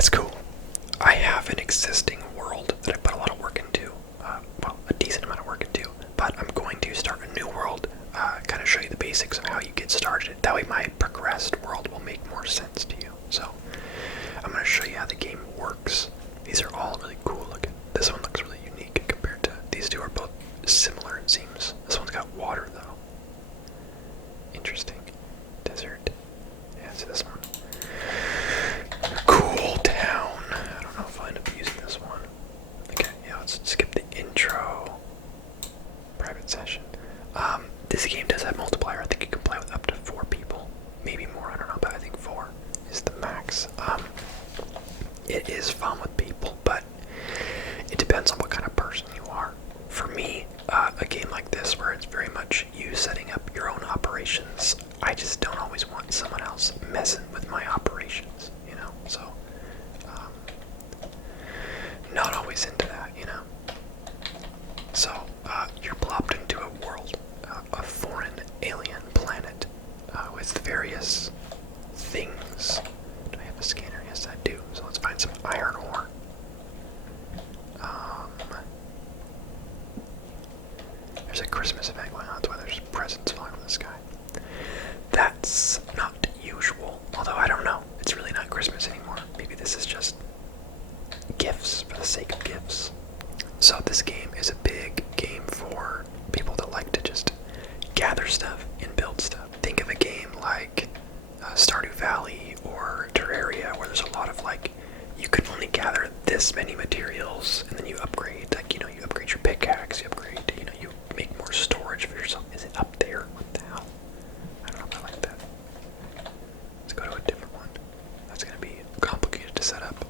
That's cool. I have an existing world that I put a lot of work into, well, a decent amount of work into, but I'm going to start a new world, kind of show you the basics of how you get started. That way my progressed world will make more sense to you. So, I'm going to show you how the game works. These are all really cool looking. This one looks really unique compared to, these two are both similar it seems. This one's got water though. Interesting. Desert. Yeah, it's this one. Cool town. I don't know if I'll end up using this one. Okay, yeah, let's skip the intro. Private session. This game does have multiplayer. I think you can play with up to 4 people. Maybe more, I don't know, but I think 4 is the max. It is fun with people, but it depends on what kind of person you are. For me, a game like this where it's very much you setting up your own operations, I just don't always want someone else messing with my operations, you know? So, not always into that, you know? So, you're plopped into a world, a foreign alien planet, with various things. Do I have a scanner? Yes, I do. So let's find some iron ore. There's a Christmas event going on, that's why there's presents flying from the sky. That's not usual, although I don't know. It's really not Christmas anymore. Maybe this is just gifts for the sake of gifts. So this game is a big game for people that like to just gather stuff and build stuff. Think of a game like Stardew Valley or Terraria, where there's a lot of like, you can only gather this many materials, and then you upgrade, like, you know, you upgrade your pickaxe, you upgrade, you know, you make more storage for yourself. Is it up there? What the hell? I don't know if I like that. Let's go to a different one. That's gonna be complicated to set up.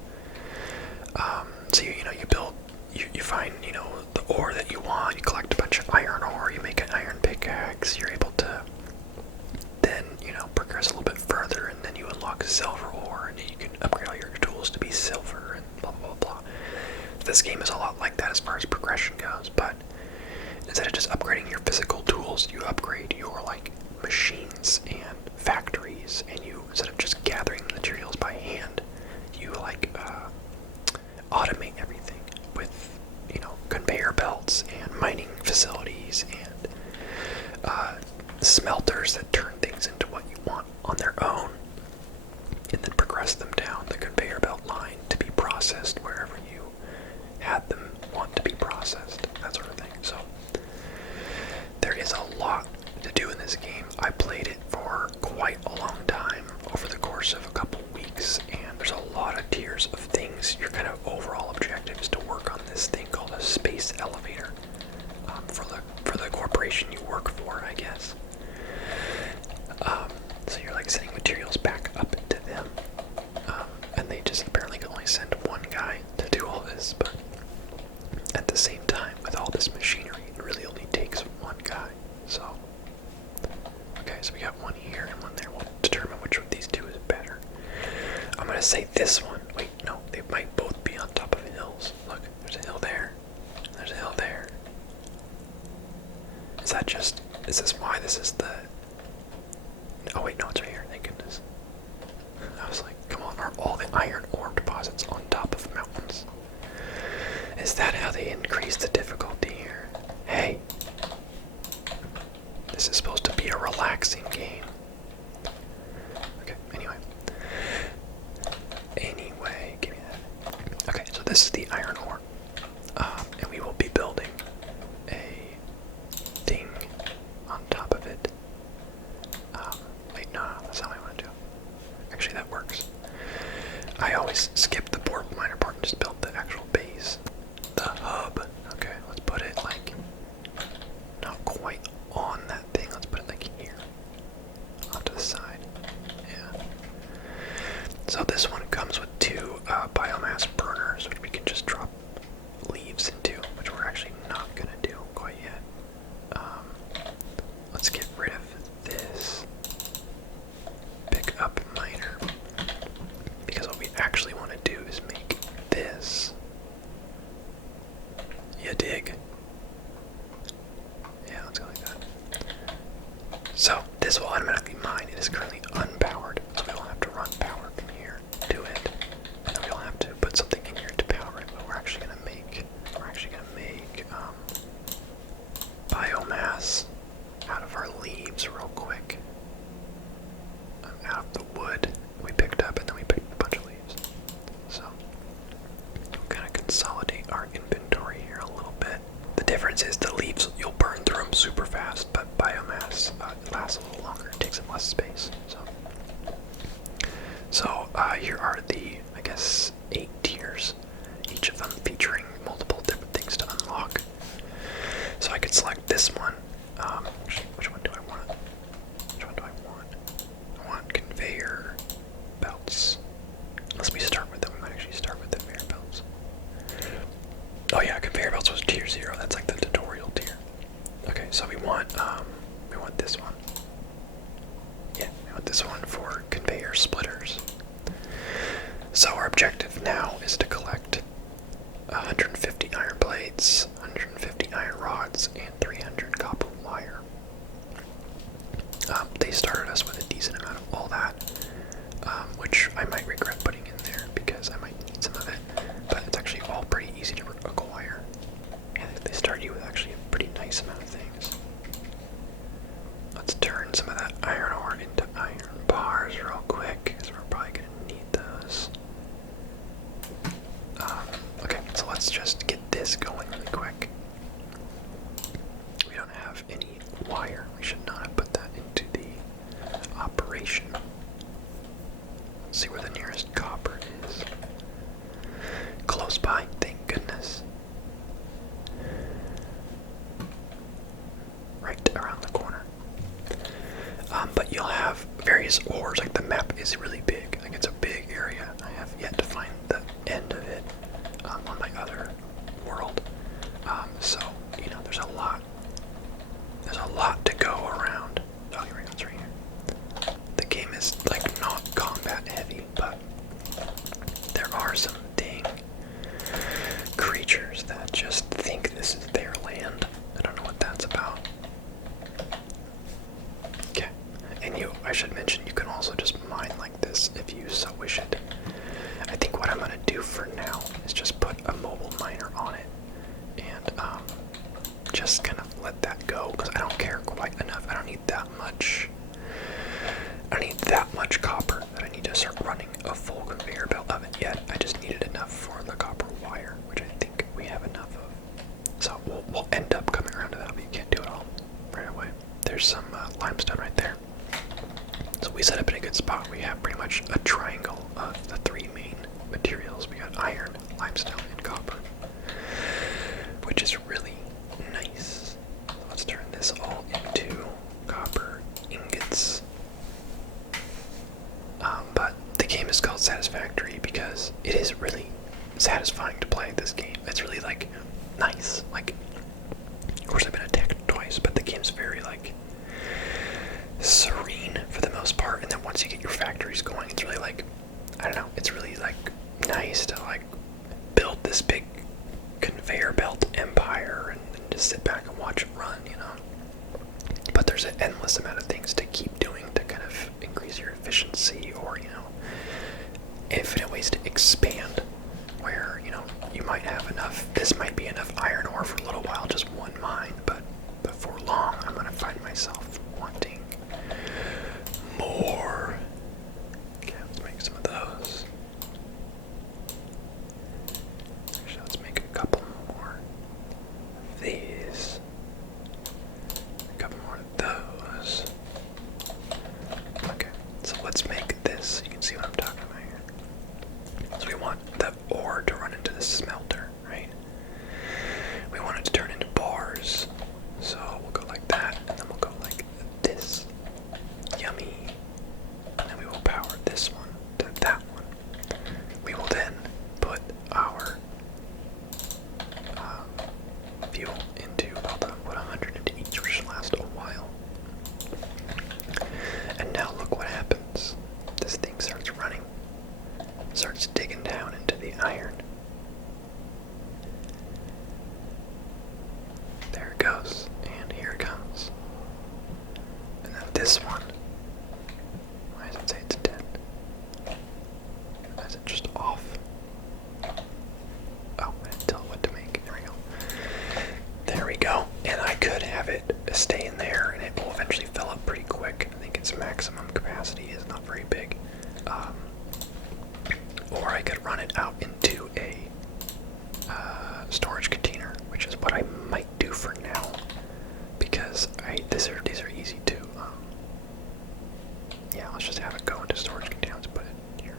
So you know, you build, you find, you know, the ore that you want, you collect a bunch of iron ore, you make an iron pickaxe, you're able to then, you know, progress a little bit further, and then you unlock silver ore, and then you can upgrade all your tools to be silver, and blah, blah, blah, blah. This game is a lot like that as far as progression goes, but instead of just upgrading your physical tools, you upgrade your, like, machines and factories, and you, instead of just gathering materials by hand, you, like, automate everything with, you know, conveyor belts and mining facilities and smelters that turn things into what you want on their own, and then progress them down the conveyor belt line to be processed wherever you had them want to be processed, that sort of thing. So there is a lot to do in this game. I played it for quite a long time over the course of a couple weeks, and there's a lot of tiers of things. Your kind of overall objective is to work on this thing called a space elevator, for the corporation you work for, I guess. So you're like sending materials back up to them, and they just apparently can only send one guy to do all this, but at the same time, with all this machinery, it really only takes one guy. So, okay, so we got one here and one there. We'll determine which of these two is better. I'm gonna say this one. Wait, no, they might both be on top of hills. Look, there's a hill there. There's a hill there. Is this why this is the... Oh wait, no, it's right here, thank goodness. I was like, come on, are all the iron ore deposits on top of mountains? Is that how they increase the difficulty here? Hey! This is supposed to be a relaxing game. Okay, anyway. Give me that. Okay, so this is the iron ore. And we will be building a thing on top of it. Wait, no, that's not what I want to do. Actually, that works. I always skip the portable miner part and just build the actual base. The hub. Okay, let's put it like, not quite on that thing. Let's put it like here. Off to the side. Yeah. So this one comes with 2 biomass burners, which we can just drop leaves into, which we're actually not gonna do quite yet. Let's get rid of this. Pick up miner. Because what we actually want to do is make this. You dig? Yeah, let's go like that. So, this will automatically mine. It is currently unpowered, so we will have to run power from here to it. And then we'll have are the, I guess, 8 tiers, each of them featuring multiple different things to unlock. So I could select this one. Which one do I want? Which one do I want? I want conveyor belts. Unless we start with them, we might actually start with conveyor belts. Oh yeah, conveyor belts was tier 0. That's like the tutorial tier. Okay, so we want this one. Yeah, we want this one for conveyor splitters. So our objective now is to collect 150 iron plates, 150 iron rods, and 300 copper wire. They started us with a decent amount of all that, which I might regret putting in there because I might need some of it, but it's actually all pretty easy to acquire. And they start you with actually a pretty nice amount of things. Let's turn some of that iron ore into iron bars real quick, because we're probably going to need those. Okay, so let's just get this going really quick. We don't have any wire. We should not have put that into the operation. Let's see where the nearest copper is. Close by, thank goodness. Right around the corner. But you'll have various ores, like the map is really big. Like it's a big area. I have yet to find the end of it on my other world. So, you know, there's a lot to go around. Oh, here we go, it's right here. The game is like not combat heavy, but there are some dang creatures that just think this is their land. I don't know what that's about. Okay, and I should mention, you can also just mine like this if you so wish it. I think what I'm going to do for now is just put a mobile miner on it and just kind of let that go, because I don't care quite enough. I don't need that much. I don't need that much copper that I need to start running a full conveyor belt of it yet. I just needed enough for the copper wire, which I think we have enough of. So we'll end up coming around to that, but you can't do it all right away. There's some limestone right there. So we set up in a good spot. We have pretty much a triangle of the 3 main materials. We got iron, limestone, and copper, which is really nice. Let's turn this all into copper ingots. But the game is called Satisfactory because it is really satisfying to play this game. It's really like nice. Like, of course I've been attacked twice, but the game's very like serene for the most part. And then once you get your factories going, it's really like, I don't know, it's really like nice to like build this big conveyor belt empire and just sit back and watch it run, you know. But there's an endless amount of things to keep doing to kind of increase your efficiency, or, you know, infinite ways to expand, where, you know, you might have enough, this might be enough iron ore for a little while, just one mine, but before long I'm going to find myself wanting more. Okay, let's make some of those. Actually, let's make a couple more of these. A couple more of those. Okay, so let's make this. You can see what I'm talking about here. So we want the ore to run into the smelter, right? We want it to turn into bars. So we'll go like that, and then we'll go like this. Yummy. And then we will power this one to that one. We will then put our fuel into, I'll put 100 into each, which should last a while. And now look what happens. This thing starts running. Starts digging down into the iron. There it goes. And here it comes. And then this one. Why does it say it's dead? Why is it just off? Oh, I didn't tell it what to make. There we go. There we go. And I could have it stay in there, and it will eventually fill up pretty quick. I think its maximum capacity is not very big. Or I could run it out into a storage container, which is what I might do for now, because these are easy to. Yeah, let's just have it go into storage containers. Put it here.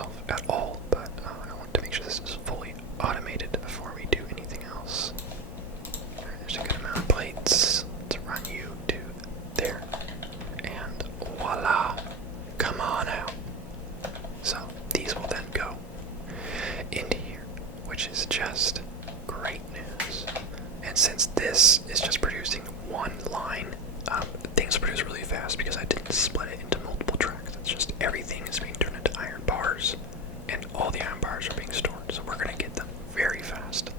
myself at all, but I want to make sure this is fully automated before we do anything else. Alright, there's a good amount of plates. Let's run you to there. And voila! Come on out. So these will then go into here, which is just great news. And since this is just producing one line, things produce really fast because I didn't split it into multiple tracks. It's just everything is being turned into iron bars, and all the iron bars are being stored, so we're going to get them very fast.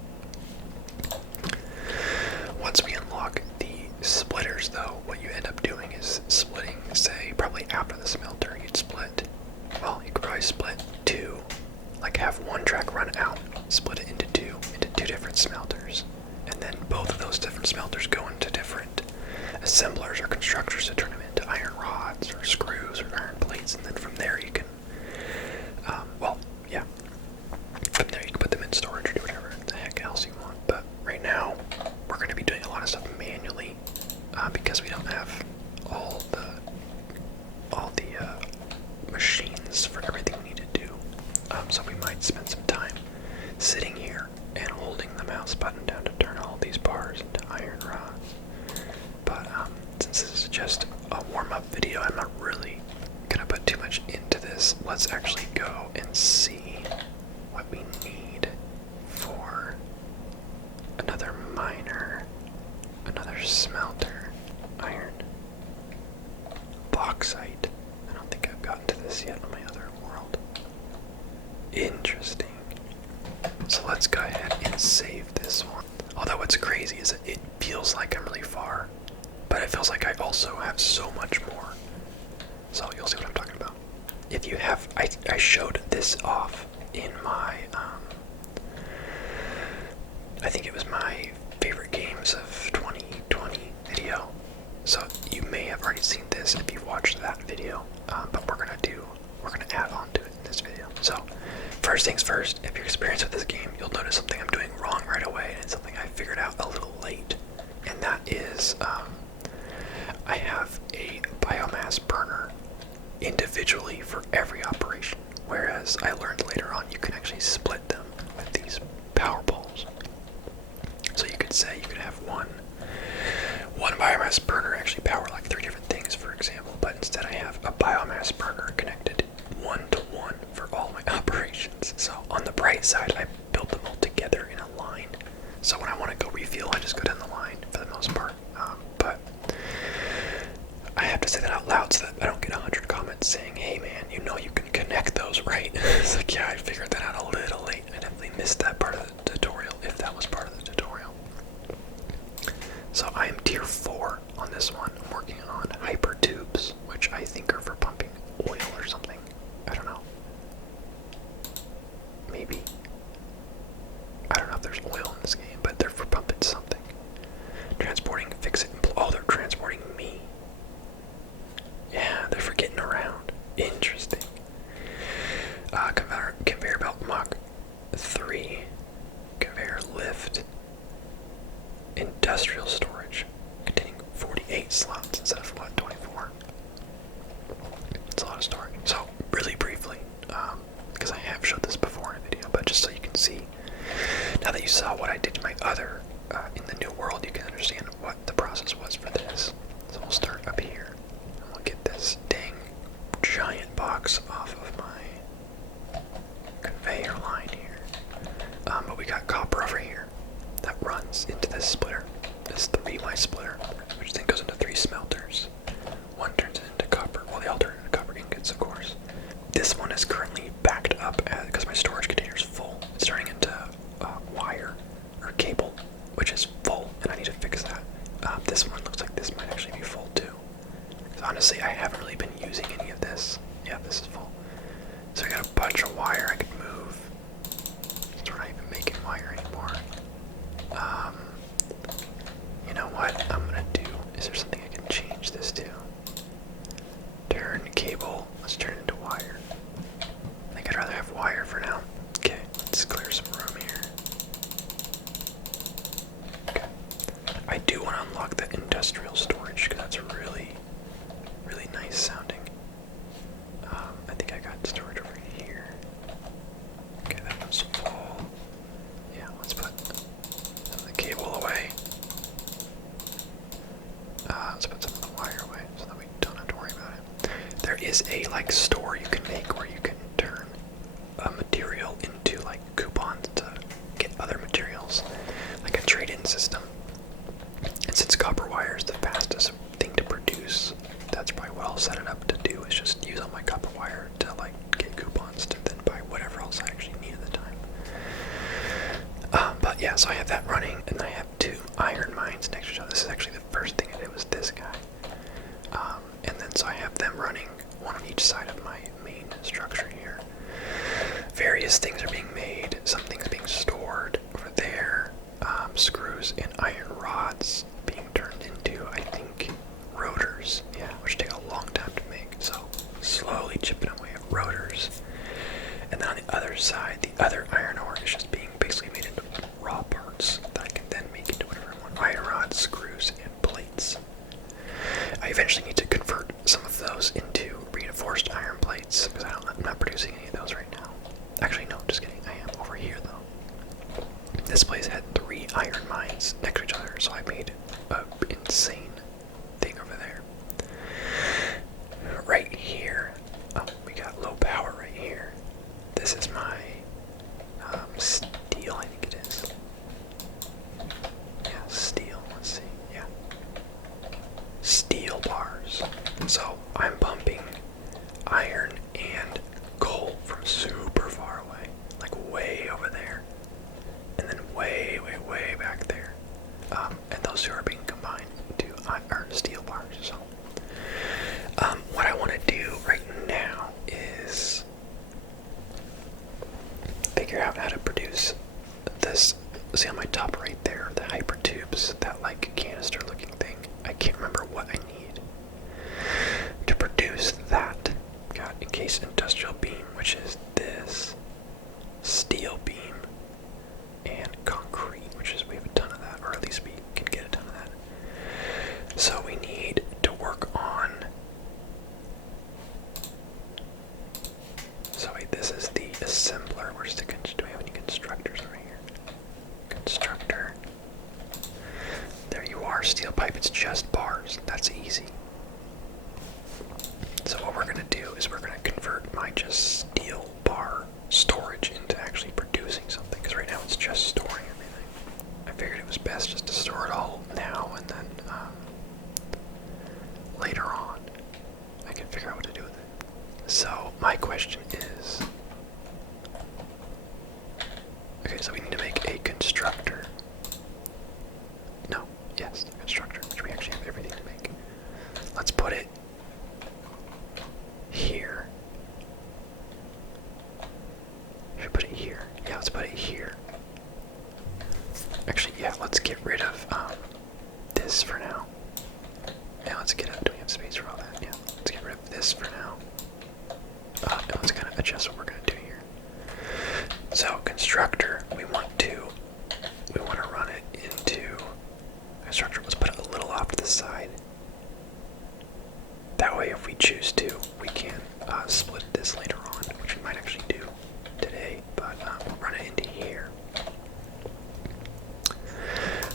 Once we unlock the splitters, though, what you end up doing is splitting, say, probably after the smelter, you'd split, well, you could probably split two, like have one track run out, split it into two different smelters, and then both of those different smelters go into different assemblers or constructors to turn them into iron rods or screws or iron plates, and then from there you can, from there you can put them in storage or do whatever the heck else you want. But right now, we're going to be doing a lot of stuff manually because we don't have all the machines for everything we need to do. So we might spend some time sitting here and holding the mouse button down to turn all these bars into iron rods. But since this is just a warm-up video, I'm not really gonna put too much into this. Let's actually go and see what we need for another miner, another smelter, iron, bauxite. I don't think I've gotten to this yet on my other world. Interesting. So let's go ahead and save this one. Although what's crazy is that it feels like I'm really far, but it feels like I also have so much more. So you'll see what I'm talking about. If you have, I showed this off in my, I think it was my favorite games of 2020 video. So you may have already seen this if you've watched that video, but we're gonna add on to it in this video. So first things first, if you're experienced with this game, you'll notice something I'm doing wrong right away, and it's something I figured out a little late. And that is, I have a biomass burner individually for every operation, whereas I learned later on you can actually split them with these power poles. So you could say you could have one biomass burner actually power like 3 different things, for example, but instead I have a biomass burner connected 1-to-1 for all my operations. So on the bright side, I built them all together in a line. So when I want to go refuel, I just go down the line for the most part. But I have to say that out loud so that I don't get 100 comments saying, "Hey man, you know you can connect those, right?" It's like, yeah, I figured that out a little late. I definitely missed that part of the tutorial, if that was part of the tutorial. So I am tier 4 on this one. I'm working on hyper tubes, which I think are for pumping oil or something. I don't know. Maybe. I don't know if there's oil in this game, but they're for pumping something. Transporting, fix it, oh, they're transporting me. Yeah, they're for getting around. Interesting. Conveyor belt Mach 3. Conveyor lift. Industrial storage. Containing 48 slots instead of, 24? It's a lot of storage. So, really briefly, because I have showed this before in a video, but just so you can see, now that you saw what I did to my other, in the new world, you can understand what the process was for this. So we'll start up here, and we'll get this dang giant box off of my conveyor line here. But we got copper over here that runs into this splitter, this 3Y splitter, which then goes into 3 smelters. One turns it into copper, well, they all turn into copper ingots, of course. This one is currently backed up because my storage container is full. It's turning into wire or cable, which is full, and I need to fix that. This one looks like this might actually be full too. So honestly, I haven't really been using any of this. Yeah, this is full. So I got a bunch of wire I could move. So we're not even making wire anymore. You know what I'm gonna do? Is there something I can change this to? is a like store you can make where you can turn a material into like coupons to get other materials, like a trade-in system. And since copper wire is the fastest thing to produce, that's probably what I'll set it up to do, is just use all my copper wire to like get coupons to then buy whatever else I actually need at the time. But yeah, so I have that running, and I have 2 iron mines next to each other. This is actually the first thing I did, was this guy. And then so I have them running, one on each side of my main structure here. Various things are being made, some things being stored over there, screws and iron rods being turned into, I think, rotors, yeah, which take a long time to make, so slowly chipping away at rotors. And then on the other side, the other iron ore is just being basically made into raw parts that I can then make into whatever I want. Iron rods, screws, and plates. I eventually need to convert some of those into reinforced iron plates, because I'm not producing any of those right now. Actually, no, just kidding, I am over here though. This place had 3 iron mines next to each other, so I made an insane thing over there. Right here, oh, we got low power right here. This is my steel, I think it is. Yeah, steel, let's see, yeah. Steel bars. So I'm pumping iron and coal from super far away, like way over there, and then way, way, way back there. And those 2 are being combined into steel bars. So what I want to do right now is figure out how to produce this. See on my top right there, the hyper tubes, that like canister looking thing. I can't remember what I need to produce that. Got encased industrial beam, which is this, steel beam, and concrete, which is, we have a ton of that, or at least we can get a ton of that. So we need to work on, so wait, this is the assembler. Where's the, do we have any constructors over here? Constructor. There you are, steel pipe, it's just bars, that's easy. So what we're gonna do is we're gonna convert my just steel bar storage into actually producing something, because right now it's just storing everything. I figured it was best just to store it all now, and then later on I can figure out what to do with it. So my question is, okay, so we need to make a constructor. No, yes, a constructor, which we actually have everything to make. Let's put it here. Should we put it here? Yeah, let's put it here. Actually, yeah, let's get rid of this for now. Yeah, let's get it. Do we have space for all that? Yeah, let's get rid of this for now. And let's kind of adjust what we're going to do here. So, constructor, we want to run it into constructor. Let's put it a little off to the side. That way, if we choose to, we can split this later on, which we might actually do today, but we'll run it into here.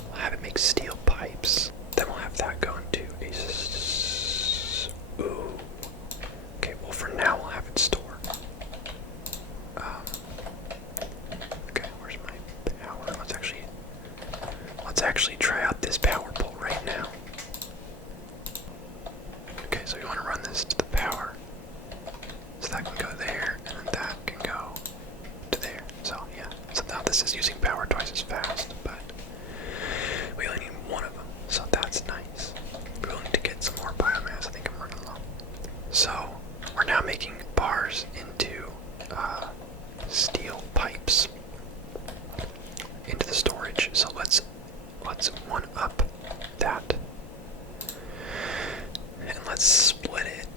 We'll have it make steel pipes. Then we'll have that go into a ooh. Okay, well for now we'll have it store. Okay, where's my power? Let's actually try out this power pole right now. Okay, so we want to run this to the power. So that can go there, and then that can go to there. So yeah, so now this is using power twice as fast, but we only need one of them, so that's nice. We will need to get some more biomass. I think I'm running low. So we're now making bars into steel pipes into the storage. So let's one up that, and let's split it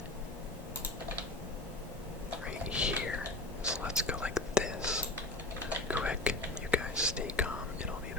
right here. So let's go like this. Quick, you guys stay calm. It'll be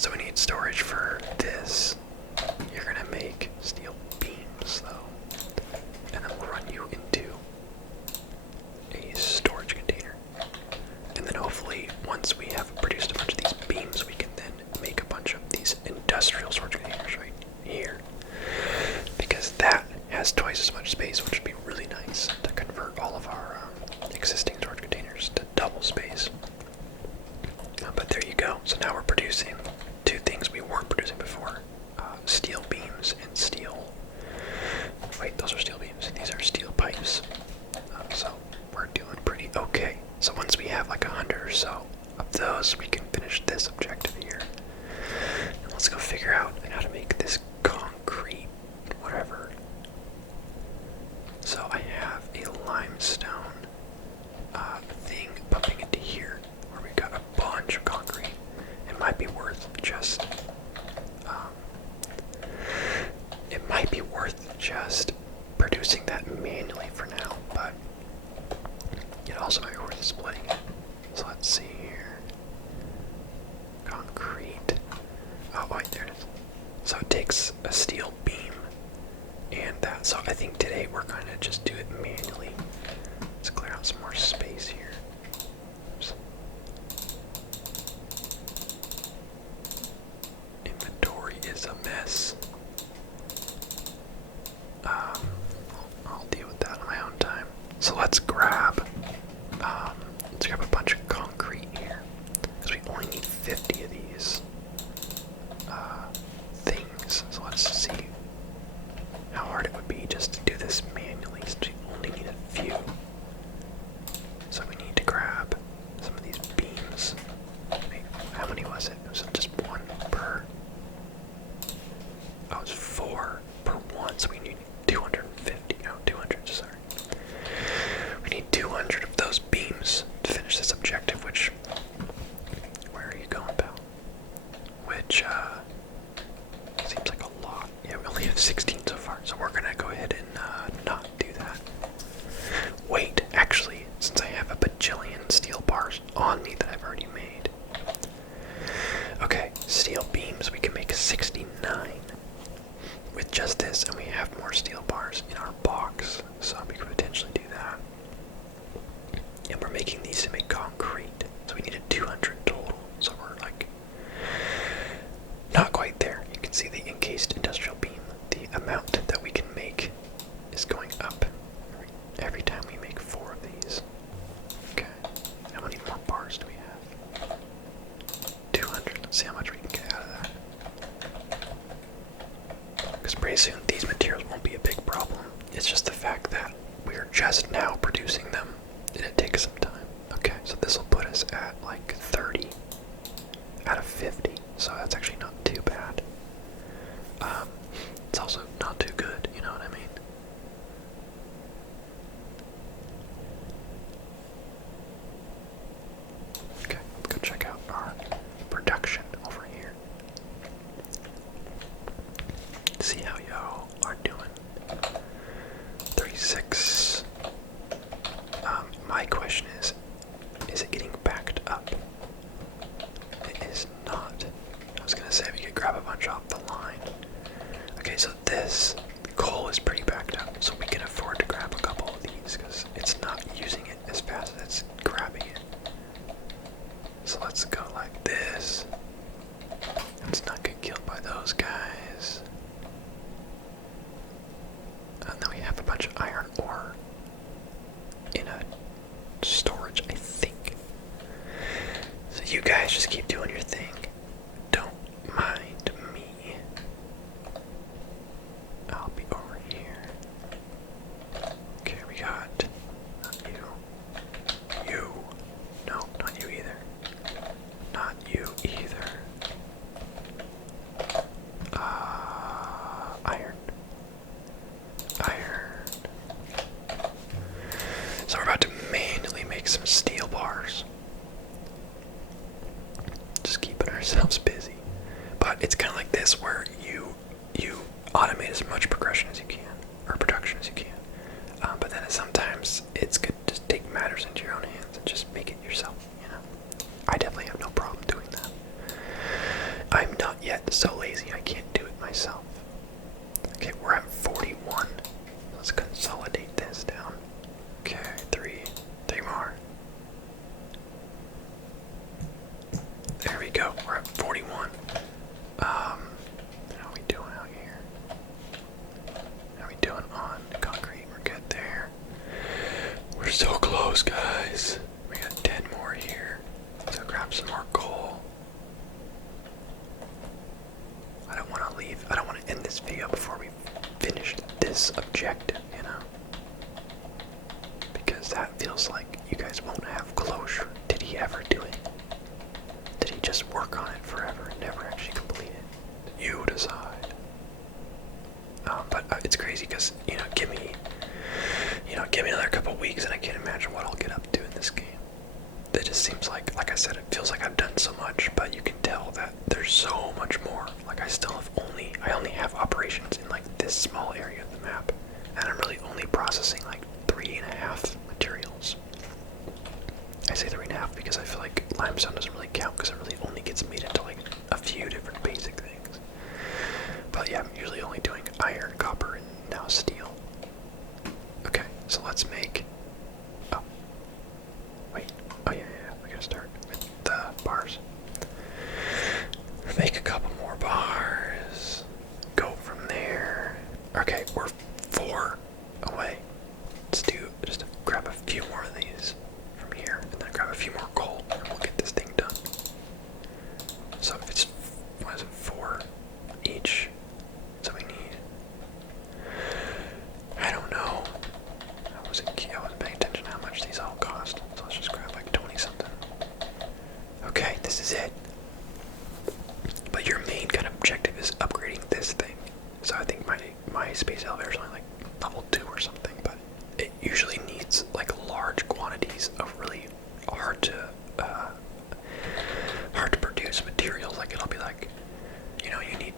So we need storage for this. You're gonna make steel beams though. And then we'll run you into a storage container. And then hopefully once we have produced a bunch of these beams, we can then make a bunch of these industrial storage containers right here. Because that has twice as much space, which would be really nice to convert all of our existing storage containers to double space. But there you go. So now we're producing two things we weren't producing before. Steel beams and steel... Wait, those are steel beams. These are steel pipes. So we're doing pretty okay. So once we have like 100 or so of those, we can finish this objective here. And let's go figure out how to make this concrete, whatever. So I have a limestone thing pumping into here, where we got a bunch of concrete. It might be worth just producing that manually for now, but it also might be worth splitting it. So let's see here. Concrete. Oh wait, there it is. So it takes a steel beam and that. So I think today we're going to just do it manually. Let's clear out some more space here. Oops. Inventory is a mess. I'll deal with that on my own time. So let's grab a bunch of concrete here, because we only need 50 of these things. So let's see how hard it would be just to do this manually, since we only need a few. So we need to grab some of these beams. Wait, how many was it? Was it just one per? Oh, it's 4 per one, so we need 250. No, 200, sorry. We need 200 of those beams to finish this objective, which... Where are you going, pal? Which, seems like a lot. Yeah, we only have 16 so far, so we're gonna go ahead and, not do that. Wait, actually, since I have a bajillion steel bars on me that I've already made. Okay, steel beams, we can make 69 with just this, and we have more steel bars in our box, so we could potentially do that. And we're making these to make concrete, so we needed 200 total, so we're like not quite there. You can see the encased industrial beam. The amount that we can make is going up every time we make 4 of these. Okay, how many more bars do we have? 200. Let's see how much we can get out of that. Because pretty soon these materials won't be a big problem. It's just the fact that we're just now producing them, and it takes some time. Okay, so this will put us at like 30 out of 50, so that's actually not too bad. It's also not too good, you know what I mean? Okay, let's go check out our production over here. See how y'all are doing. 36. My question is it getting backed up? It is not. I was gonna say we could grab a bunch off the line. Okay, so this coal is pretty backed up, so we can afford to grab a couple of these because it's not using it as fast as it's grabbing it. So let's go like this. Let's not get killed by those guys. And then we have a bunch of iron ore in a storage, I think. So you guys just keep doing your thing. Don't mind me. I'll be over here. Okay, we got not you. You. No, not you either. Not you either. Iron. Iron. So we're about to manually make some steel bars. Just keeping ourselves busy. But it's kind of like this, where you automate as much progression as you can, or production as you can. But then sometimes it's good to just take matters into your own hands and just make it yourself, you know? I definitely have no problem doing that. I'm not yet so lazy I can't do it myself. Okay, we're at 41. Let's consolidate this down. Okay, three more. There we go. We're at 41. How are we doing out here? How are we doing on concrete? We're good there. We're so close, guys. We got 10 more here. So grab some more coal. I don't want to leave. I don't want to end this video before we finish this objective, you know? Because that feels like you guys won't have closure. Did he ever do it? Did he just work on it forever and never actually complete it? You decide. But it's crazy because, give me another couple weeks and I can't imagine what I'll get up to in this game. It just seems like I said, it feels like I've done so much, but you can tell that there's so much more. Like I only have operations in like this small area of the map, and I'm really only processing like 3.5 materials. I say 3.5 because I feel like limestone doesn't really count because it really only gets made into like a few different basic things. But yeah, I'm usually only doing iron, copper, and now steel. Okay, so let's make... Oh. Wait. Oh yeah, we gotta start with the bars. Make a couple more bars. Go from there. Okay, we're 4 away. Let's just grab a few more of these from here, and then grab a few more coal, and we'll get this thing done. So if it's, 4 each? So we need, I don't know. I wasn't paying attention to how much these all cost. So let's just grab like 20 something. Okay, this is it. But your main kind of objective is upgrading this thing. So I think my space elevator is only like level 2 or something, but it usually needs like large quantities of really hard to produce materials. Like it'll be like, you need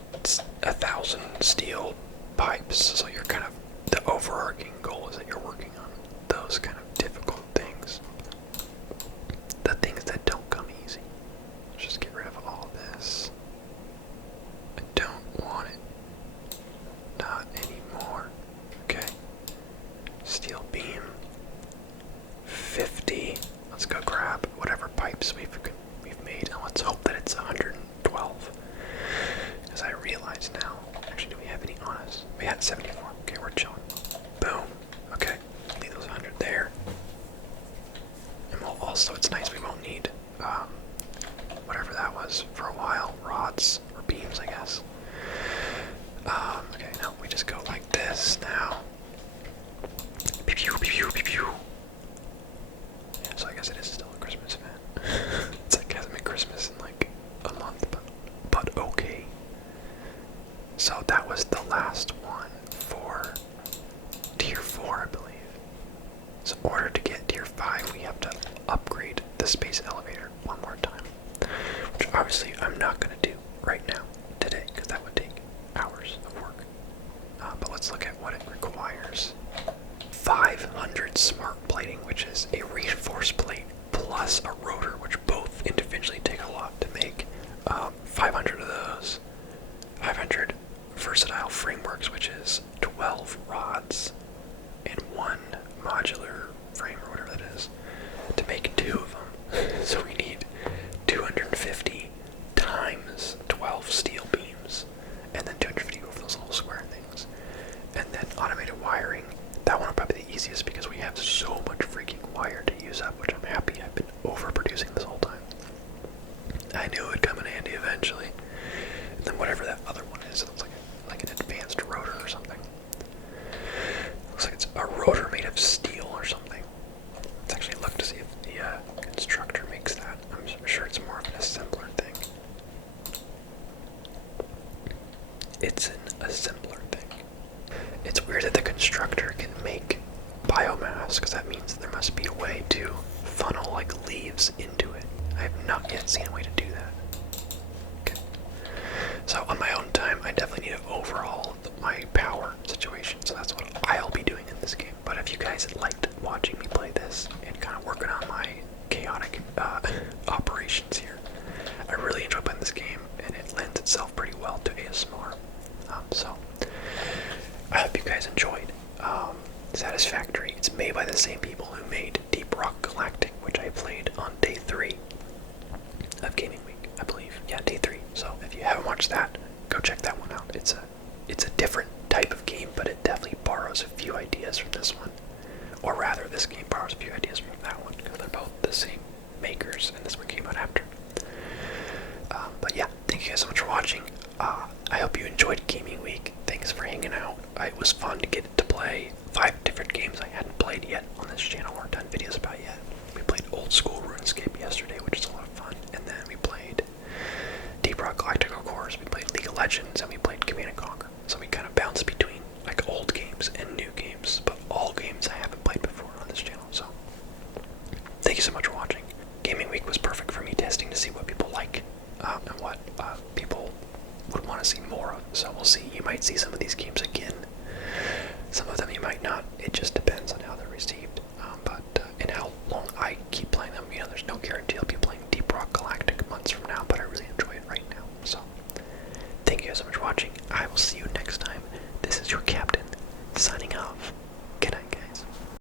1,000 steel pipes. So you're kind of, the overarching goal is that you're working on those kind of difficult things. The things that don't come easy. Let's just get rid of all this. I don't want it. Not anymore. Okay. Steel beam. 50. Let's go grab whatever pipes we've made, and let's hope that it's 112. Because I realize now, actually, do we have any on us? We had 74. Okay, we're chilling. Boom. Okay, leave those 100 there. And we'll also, it's nice we won't need whatever that was for a while. Rods or beams, I guess. Okay, no, we just go like this now. Pew pew pew pew pew. Yeah, so I guess it is still a Christmas event. It's like it hasn't been Christmas in like a month, but okay. So that was the last one for tier 4, I believe. So in order to get tier 5, we have to upgrade the space elevator one more time, which obviously I'm not going to do right now, today, because that would take hours of work. But let's look at what it requires. 500 smart plating, which is a reinforced plate plus a rotor, which both individually take a lot to make. 500 of those. 500 versatile frameworks, which is 12 rods and 1 modular frame or whatever that is, to make 2 of them. So we need 250 times 12 steel beams, and then 250 of those little square things. And then automated wiring. That one will probably be the easiest because we have so much freaking wire to use up, which I'm happy. I've been overproducing this whole time. I knew it would come in handy eventually. And then whatever that other one is, it looks like an advanced rotor or something. Looks like it's a rotor made of steel or something. Let's actually look to see if the constructor makes that. I'm sure it's more of an assembler thing. It's an assembler thing. It's weird that the constructor can make biomass, because that means there must be a way to funnel like leaves into it. I have not yet seen a way to do that. Okay. So on my own time, I definitely need to overhaul my power situation, so that's what I'll be doing in this game. But if you guys liked watching me play this and kind of working on my chaotic operations here, I really enjoy playing this game, and it lends itself watch that. Go check that one out. It's a different type of game, but it definitely borrows a few ideas from this one. Or rather, this game borrows a few ideas from that one, because they're both the same makers, and this one came out after. But yeah, thank you guys so much for watching. I hope you enjoyed Gaming Week. Thanks for hanging out. It was fun to get to play 5 different games I hadn't played yet on this channel or done videos about yet. We played Old School RuneScape yesterday, which is a lot of fun, and then we played Deep Rock Galactic, of course. We played League of Legends, and we played Command & Conquer. So we kind of bounce between like old games and new games, but all games I haven't played before on this channel. So thank you so much for watching. Gaming Week was perfect for me testing to see what people like and what people would want to see more of. So we'll see. You might see some of these games again. Some of them you might not. It just depends on how they're received. And how long I keep playing them. You know, there's no guarantee I'll be playing Deep Rock Galactic months from now, but I really enjoy it right now. So thank you guys so much for watching. I will see you next time. This is your captain, signing off.